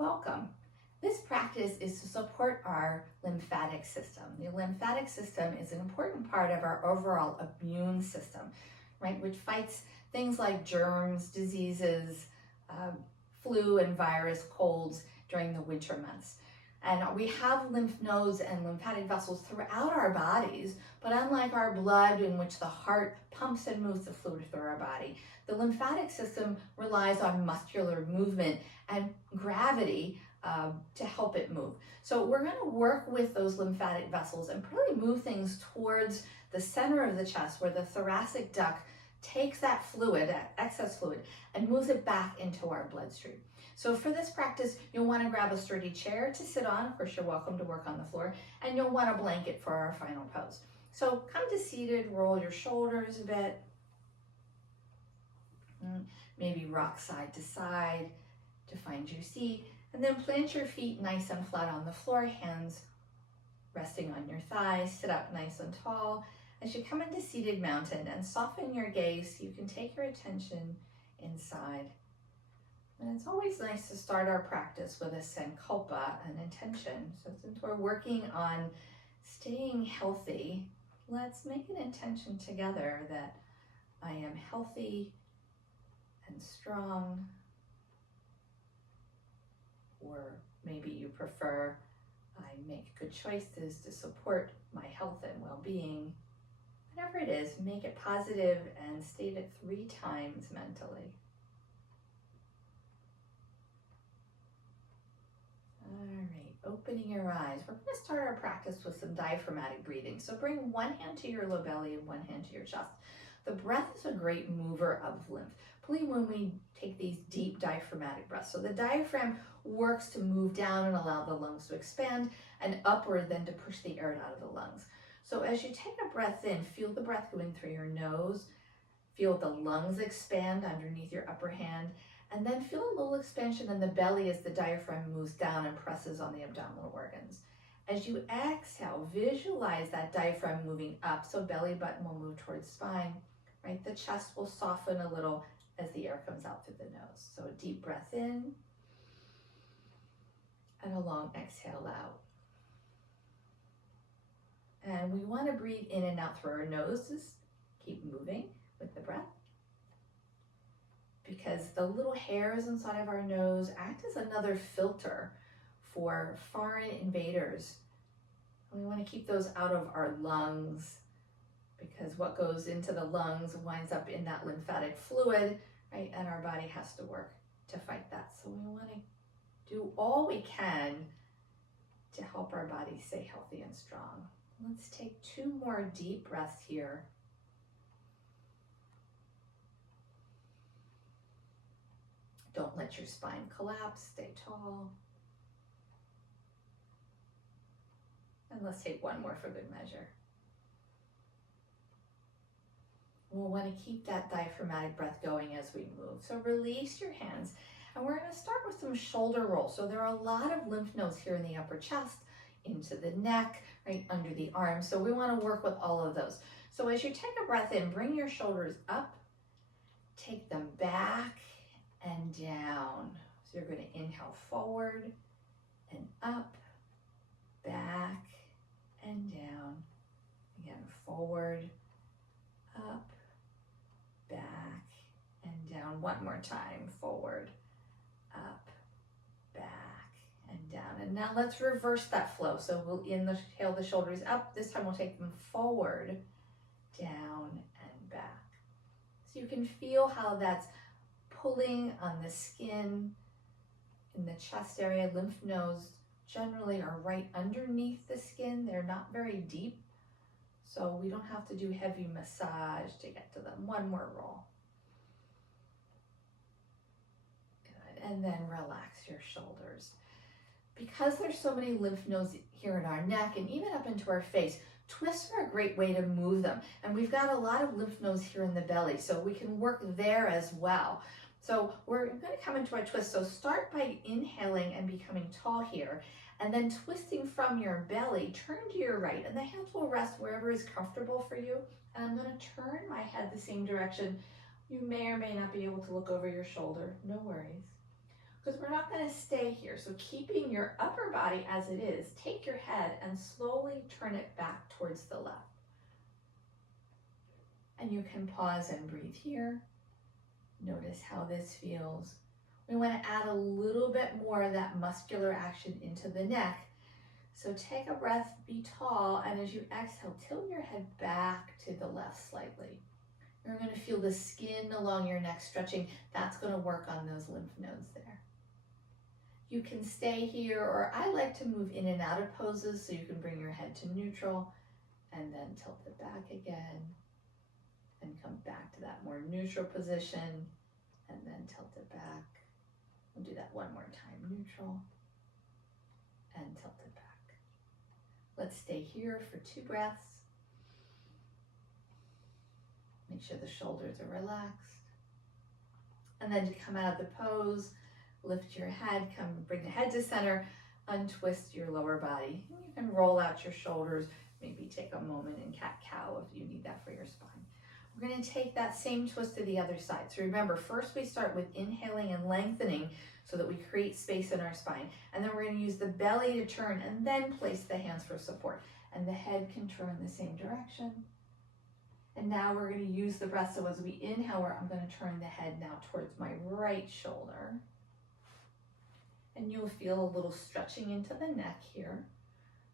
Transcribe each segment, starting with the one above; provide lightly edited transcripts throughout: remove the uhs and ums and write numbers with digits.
Welcome. This practice is to support our lymphatic system. The lymphatic system is an important part of our overall immune system, right, which fights things like germs, diseases, flu and virus, colds during the winter months. And we have lymph nodes and lymphatic vessels throughout our bodies, but unlike our blood, in which the heart pumps and moves the fluid through our body, the lymphatic system relies on muscular movement and gravity to help it move. So we're going to work with those lymphatic vessels and really move things towards the center of the chest, where the thoracic duct takes that fluid, that excess fluid, and moves it back into our bloodstream. So for this practice, you'll want to grab a sturdy chair to sit on. Of course, you're welcome to work on the floor, and you'll want a blanket for our final pose. So come to seated, roll your shoulders a bit, maybe rock side to side to find your seat, and then plant your feet nice and flat on the floor, hands resting on your thighs. Sit up nice and tall. As you come into seated mountain and soften your gaze, you can take your attention inside. And it's always nice to start our practice with a sankalpa, an intention. So since we're working on staying healthy, let's make an intention together that I am healthy and strong, or maybe you prefer I make good choices to support my health and well-being. Whatever it is, make it positive and state it 3 times mentally. All right, opening your eyes. We're going to start our practice with some diaphragmatic breathing. So bring one hand to your low belly and one hand to your chest. The breath is a great mover of lymph, particularly when we take these deep diaphragmatic breaths. So the diaphragm works to move down and allow the lungs to expand, and upward then to push the air out of the lungs. So as you take a breath in, feel the breath go in through your nose, feel the lungs expand underneath your upper hand, and then feel a little expansion in the belly as the diaphragm moves down and presses on the abdominal organs. As you exhale, visualize that diaphragm moving up, so belly button will move towards spine, right? The chest will soften a little as the air comes out through the nose. So a deep breath in and a long exhale out. And we want to breathe in and out through our noses. Keep moving with the breath, because the little hairs inside of our nose act as another filter for foreign invaders. And we want to keep those out of our lungs, because what goes into the lungs winds up in that lymphatic fluid, right? And our body has to work to fight that. So we want to do all we can to help our body stay healthy and strong. Let's take 2 more deep breaths here. Don't let your spine collapse, stay tall. And let's take 1 more for good measure. We'll want to keep that diaphragmatic breath going as we move. So release your hands, and we're going to start with some shoulder rolls. So there are a lot of lymph nodes here in the upper chest, into the neck, right under the arms. So we want to work with all of those. So as you take a breath in, bring your shoulders up, take them back and down. So you're going to inhale forward and up, back and down. Again, forward, up, back and down. 1 more time, forward, up, back and down. And now let's reverse that flow. So we'll inhale the shoulders up. This time we'll take them forward, down and back. So you can feel how that's pulling on the skin in the chest area. Lymph nodes generally are right underneath the skin. They're not very deep, so we don't have to do heavy massage to get to them. 1 more roll. Good. And then relax your shoulders. Because there's so many lymph nodes here in our neck and even up into our face, twists are a great way to move them. And we've got a lot of lymph nodes here in the belly, so we can work there as well. So we're going to come into our twist. So start by inhaling and becoming tall here, and then twisting from your belly, turn to your right, and the hands will rest wherever is comfortable for you. And I'm going to turn my head the same direction. You may or may not be able to look over your shoulder, no worries. because we're not going to stay here. So keeping your upper body as it is, take your head and slowly turn it back towards the left. And you can pause and breathe here. Notice how this feels. We want to add a little bit more of that muscular action into the neck. So take a breath, be tall, and as you exhale, tilt your head back to the left slightly. You're going to feel the skin along your neck stretching. That's going to work on those lymph nodes there. You can stay here, or I like to move in and out of poses, so you can bring your head to neutral and then tilt it back again and come back to that more neutral position and then tilt it back. We'll do that one more time, neutral and tilt it back. Let's stay here for 2 breaths. Make sure the shoulders are relaxed. And then to come out of the pose, lift your head, bring the head to center, untwist your lower body. And you can roll out your shoulders, maybe take a moment in cat-cow if you need that for your spine. We're going to take that same twist to the other side. So remember, first we start with inhaling and lengthening so that we create space in our spine. And then we're going to use the belly to turn and then place the hands for support. And the head can turn the same direction. And now we're going to use the breath. So as we inhale, I'm going to turn the head now towards my right shoulder. And you'll feel a little stretching into the neck here.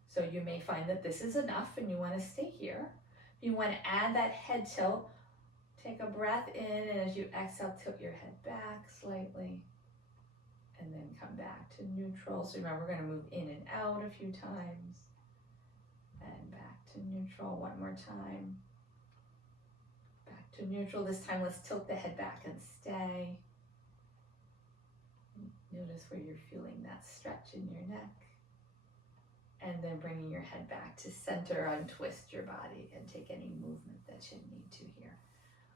So you may find that this is enough and you want to stay here. If you want to add that head tilt, take a breath in, and as you exhale, tilt your head back slightly and then come back to neutral. So remember, we're going to move in and out a few times and back to neutral one more time. Back to neutral. This time, let's tilt the head back and stay. Notice where you're feeling that stretch in your neck. And then bringing your head back to center, untwist your body and take any movement that you need to here.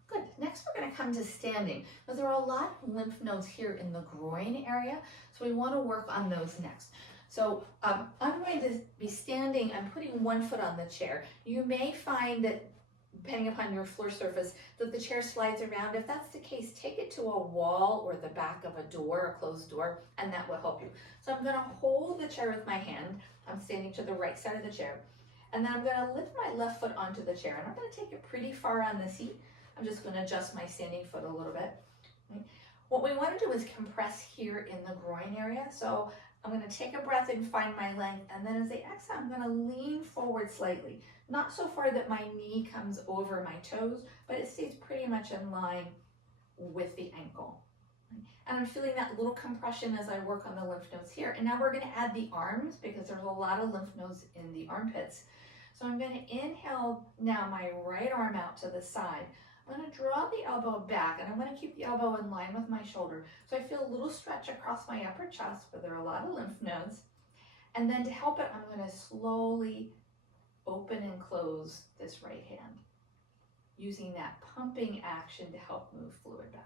Good. Next, we're going to come to standing. Because there are a lot of lymph nodes here in the groin area, so we want to work on those next. So I'm going to be standing. I'm putting one foot on the chair. You may find that, depending upon your floor surface, that the chair slides around. If that's the case, take it to a wall or the back of a door, a closed door, and that will help you. So I'm going to hold the chair with my hand. I'm standing to the right side of the chair. And then I'm going to lift my left foot onto the chair. And I'm going to take it pretty far on the seat. I'm just going to adjust my standing foot a little bit. Right? What we want to do is compress here in the groin area. So I'm going to take a breath and find my length. And then as I exhale, I'm going to lean forward slightly. Not so far that my knee comes over my toes, but it stays pretty much in line with the ankle. And I'm feeling that little compression as I work on the lymph nodes here. And now we're going to add the arms because there's a lot of lymph nodes in the armpits. So I'm going to inhale now my right arm out to the side. I'm going to draw the elbow back, and I'm going to keep the elbow in line with my shoulder. So I feel a little stretch across my upper chest where there are a lot of lymph nodes. And then to help it, I'm going to slowly open and close this right hand, using that pumping action to help move fluid back.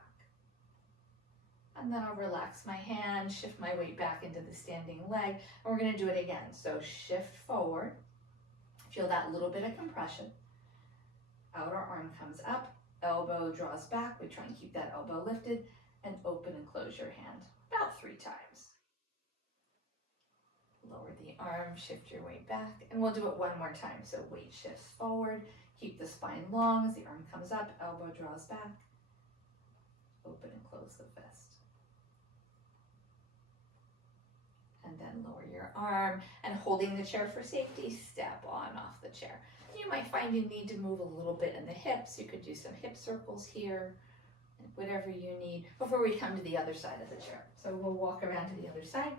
And then I'll relax my hand, shift my weight back into the standing leg, and we're going to do it again. So shift forward, feel that little bit of compression. Outer arm comes up, elbow draws back. We try and keep that elbow lifted, and open and close your hand about 3 times. Lower the arm, shift your weight back, and we'll do it one more time. So weight shifts forward, keep the spine long as the arm comes up, elbow draws back, open and close the fist. And then lower your arm, and holding the chair for safety, step on off the chair. You might find you need to move a little bit in the hips. You could do some hip circles here, whatever you need, before we come to the other side of the chair. So we'll walk around to the other side.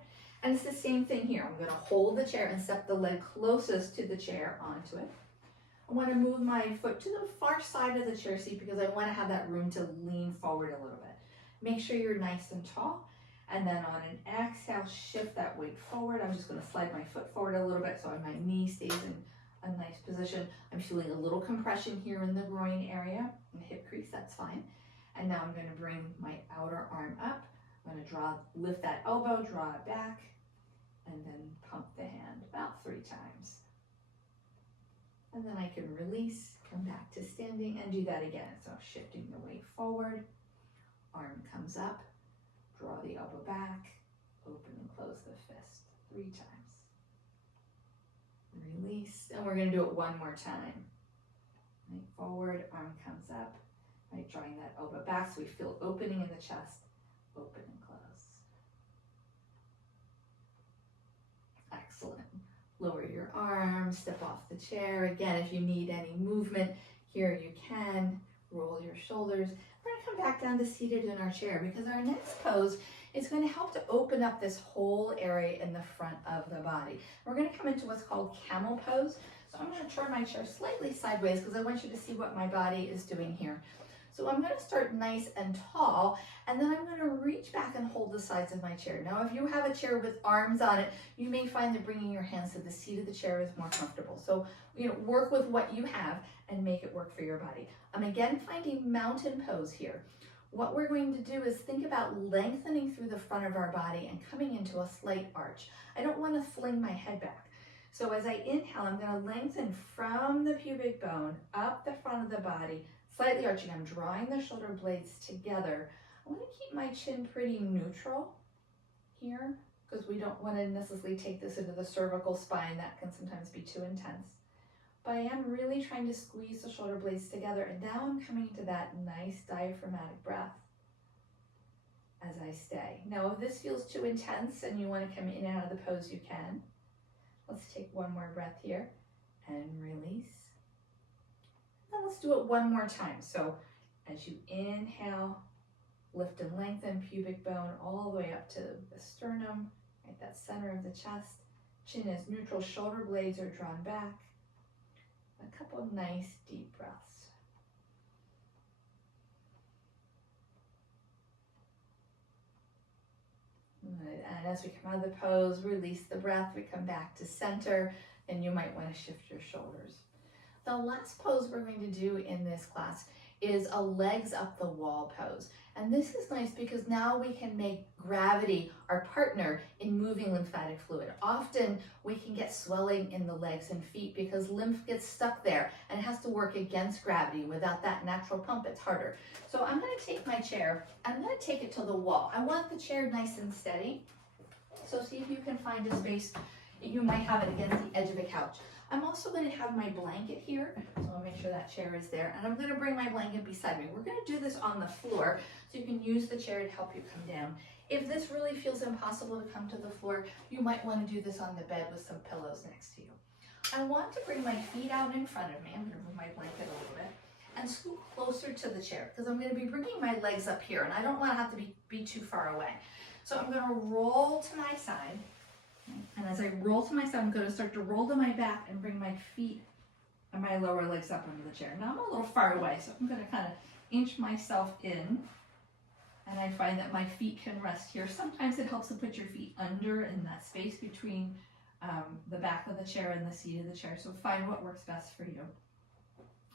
And it's the same thing here. I'm going to hold the chair and step the leg closest to the chair onto it. I want to move my foot to the far side of the chair seat because I want to have that room to lean forward a little bit. Make sure you're nice and tall. And then on an exhale, shift that weight forward. I'm just going to slide my foot forward a little bit so my knee stays in a nice position. I'm feeling a little compression here in the groin area, and the hip crease, that's fine. And now I'm going to bring my outer arm up. I'm going to lift that elbow, draw it back, and then pump the hand about 3 times. And then I can release, come back to standing, and do that again. So shifting the weight forward, arm comes up, draw the elbow back, Open and close the fist 3 times. Release, and we're going to do it one more time. Right, forward, arm comes up, right, drawing that elbow back so we feel opening in the chest, open and close. Excellent. Lower your arms, step off the chair. Again, if you need any movement here, you can. Roll your shoulders. We're going to come back down to seated in our chair because our next pose is going to help to open up this whole area in the front of the body. We're going to come into what's called camel pose. So I'm going to turn my chair slightly sideways because I want you to see what my body is doing here. So I'm going to start nice and tall, and then I'm going to reach back and hold the sides of my chair. Now, if you have a chair with arms on it, you may find that bringing your hands to the seat of the chair is more comfortable. So, work with what you have and make it work for your body. I'm again finding mountain pose here. What we're going to do is think about lengthening through the front of our body and coming into a slight arch. I don't want to fling my head back. So as I inhale, I'm going to lengthen from the pubic bone up the front of the body, slightly arching. I'm drawing the shoulder blades together. I want to keep my chin pretty neutral here because we don't want to necessarily take this into the cervical spine. That can sometimes be too intense. But I am really trying to squeeze the shoulder blades together, and now I'm coming to that nice diaphragmatic breath as I stay. Now, if this feels too intense and you want to come in and out of the pose, you can. Let's take one more breath here and release. Now let's do it one more time. So as you inhale, lift and lengthen, pubic bone all the way up to the sternum, right, that center of the chest. Chin is neutral, shoulder blades are drawn back. A couple of nice deep breaths. And as we come out of the pose, release the breath, we come back to center, and you might want to shift your shoulders. The last pose we're going to do in this class is a legs up the wall pose. And this is nice because now we can make gravity our partner in moving lymphatic fluid. Often we can get swelling in the legs and feet because lymph gets stuck there and it has to work against gravity. Without that natural pump, it's harder. So I'm going to take my chair, I'm going to take it to the wall. I want the chair nice and steady. So see if you can find a space. You might have it against the edge of the couch. I'm also going to have my blanket here, so I'll make sure that chair is there, and I'm going to bring my blanket beside me. We're going to do this on the floor, so you can use the chair to help you come down. If this really feels impossible to come to the floor, you might want to do this on the bed with some pillows next to you. I want to bring my feet out in front of me. I'm going to move my blanket a little bit and scoot closer to the chair because I'm going to be bringing my legs up here, and I don't want to have to be too far away. So I'm going to roll to my side. And as I roll to my side, I'm going to start to roll to my back and bring my feet and my lower legs up under the chair. Now I'm a little far away, so I'm going to kind of inch myself in. And I find that my feet can rest here. Sometimes it helps to put your feet under in that space between the back of the chair and the seat of the chair. So find what works best for you.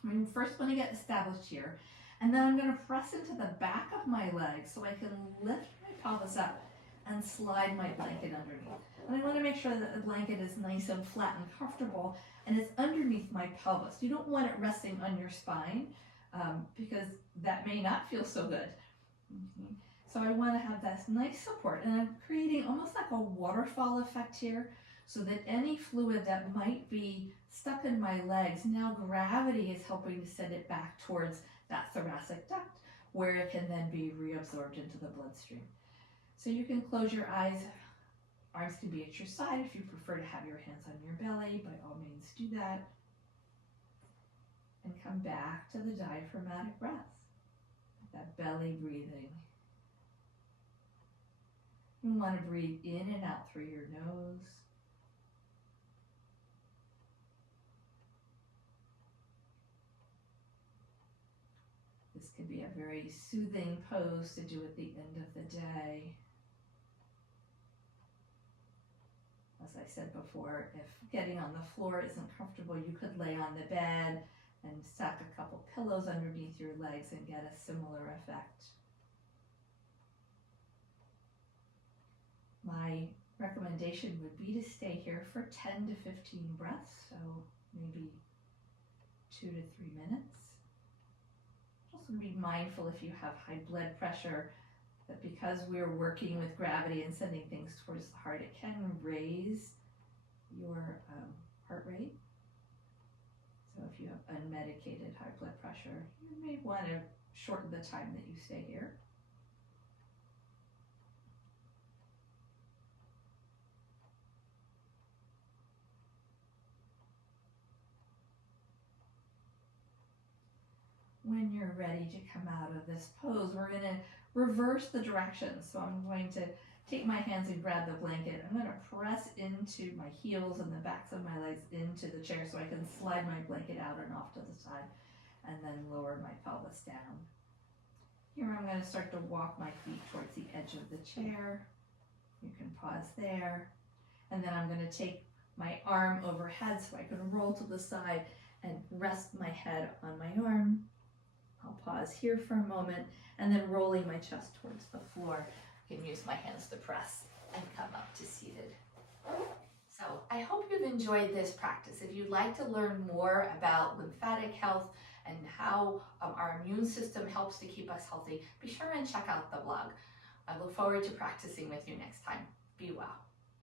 I'm first going to get established here. And then I'm going to press into the back of my legs so I can lift my pelvis up and slide my blanket underneath. And I want to make sure that the blanket is nice and flat and comfortable and it's underneath my pelvis. You don't want it resting on your spine because that may not feel so good. So I want to have that nice support, and I'm creating almost like a waterfall effect here so that any fluid that might be stuck in my legs, now gravity is helping to send it back towards that thoracic duct where it can then be reabsorbed into the bloodstream. So you can close your eyes. Arms can be at your side if you prefer to have your hands on your belly. By all means, do that. And come back to the diaphragmatic breath. That belly breathing. You want to breathe in and out through your nose. This can be a very soothing pose to do at the end of the day. As I said before, if getting on the floor isn't comfortable, you could lay on the bed and stack a couple pillows underneath your legs and get a similar effect. My recommendation would be to stay here for 10 to 15 breaths, so maybe 2 to 3 minutes. Also be mindful if you have high blood pressure that because we're working with gravity and sending things towards the heart, it can raise your heart rate. So if you have unmedicated high blood pressure, you may want to shorten the time that you stay here. When you're ready to come out of this pose, we're going to reverse the direction. So I'm going to take my hands and grab the blanket. I'm going to press into my heels and the backs of my legs into the chair so I can slide my blanket out and off to the side, and then lower my pelvis down. Here I'm going to start to walk my feet towards the edge of the chair. You can pause there. And then I'm going to take my arm overhead so I can roll to the side and rest my head on my arm. I'll pause here for a moment, and then rolling my chest towards the floor. I can use my hands to press and come up to seated. So I hope you've enjoyed this practice. If you'd like to learn more about lymphatic health and how our immune system helps to keep us healthy, be sure and check out the blog. I look forward to practicing with you next time. Be well.